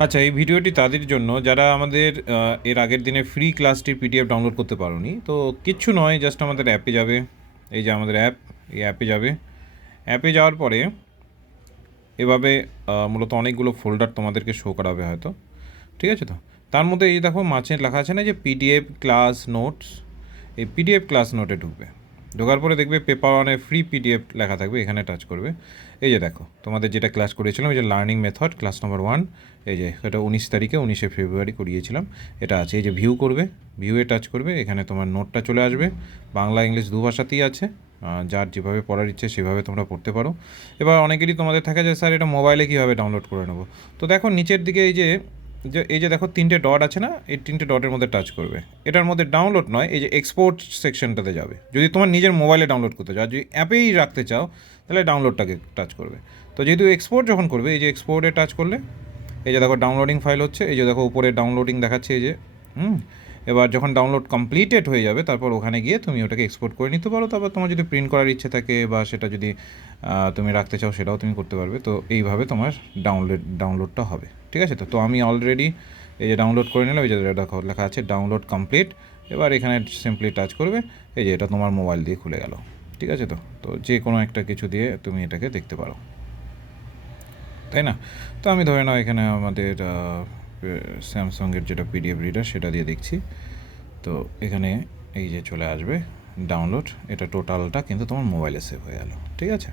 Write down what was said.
আচ্ছা, এই ভিডিওটি তাদের জন্য যারা আমাদের এর আগের দিনে ফ্রি ক্লাসটির পিডিএফ ডাউনলোড করতে পারোনি। তো কিচ্ছু নয়, জাস্ট আমাদের অ্যাপে যাবে। এই যে আমাদের অ্যাপ, এই অ্যাপে যাবে। অ্যাপে যাওয়ার পরে এভাবে মূলত অনেকগুলো ফোল্ডার তোমাদেরকে শো করাবে হয়তো, ঠিক আছে? তো তার মধ্যে এই দেখো মাঝে লেখা আছে না যে পিডিএফ ক্লাস নোটস, এই পিডিএফ ক্লাস নোটে ঢুকবে। ঢোকার পরে দেখবে পেপার ওয়ানে ফ্রি পিডিএফ লেখা থাকবে, এখানে টাচ করবে। এই যে দেখো তোমাদের যেটা ক্লাস করেছিলাম, এই যে লার্নিং মেথড ক্লাস নম্বর 1, এই যে এটা 19 তারিখে 19শে ফেব্রুয়ারি করিয়েছিলাম, এটা আছে। এই যে ভিউ করবে, ভিউয়ে টাচ করবে, এখানে তোমার নোটটা চলে আসবে। বাংলা ইংলিশ দু ভাষাতেই আছে, যার যেভাবে পড়ার ইচ্ছে সেভাবে তোমরা পড়তে পারো। এবার অনেকেরই তোমাদের থাকে যে স্যার এটা মোবাইলে কীভাবে ডাউনলোড করে নেবো। তো দেখো নিচের দিকে এই যে দেখো 3টে ডট আছে না, এই 3টে ডটের মধ্যে টাচ করবে। এটার মধ্যে ডাউনলোড নয়, এই যে এক্সপোর্ট সেকশনটাতে যাবে। যদি তোমার নিজের মোবাইলে ডাউনলোড করতে চাও, যদি অ্যাপেই রাখতে চাও, তাহলে ডাউনলোডটাকে টাচ করবে। তো যেহেতু এক্সপোর্ট যখন করবে, এই যে এক্সপোর্টে টাচ করলে এই যে দেখো ডাউনলোডিং ফাইল হচ্ছে, এই যে দেখো উপরে ডাউনলোডিং দেখাচ্ছে, এই যে এবার যখন ডাউনলোড কমপ্লিটেড হয়ে যাবে, তারপর ওখানে গিয়ে তুমি ওটাকে এক্সপোর্ট করে নিতে পারো। তারপর তোমার যদি প্রিন্ট করার ইচ্ছে থাকে বা সেটা যদি তুমি রাখতে চাও, সেটাও তুমি করতে পারবে। তো এইভাবে তোমার ডাউনলোডটা হবে, ঠিক আছে? তো আমি অলরেডি এই যে ডাউনলোড করে নিলাম, এই যে দেখো লেখা আছে ডাউনলোড কমপ্লিট। এবার এখানে সিম্পলি টাচ করবে, এই যে এটা তোমার মোবাইল দিয়ে খুলে গেল, ঠিক আছে? তো তো যে কোনো একটা কিছু দিয়ে তুমি এটাকে দেখতে পারো, তাই না? তো আমি ধরে নাও এখানে আমাদের স্যামসাংয়ের যেটা পিডিএফ রিডার সেটা দিয়ে দেখছি। তো এখানে এই যে চলে আসবে ডাউনলোড, এটা টোটালটা কিন্তু তোমার মোবাইলে সেভ হয়ে গেল, ঠিক আছে?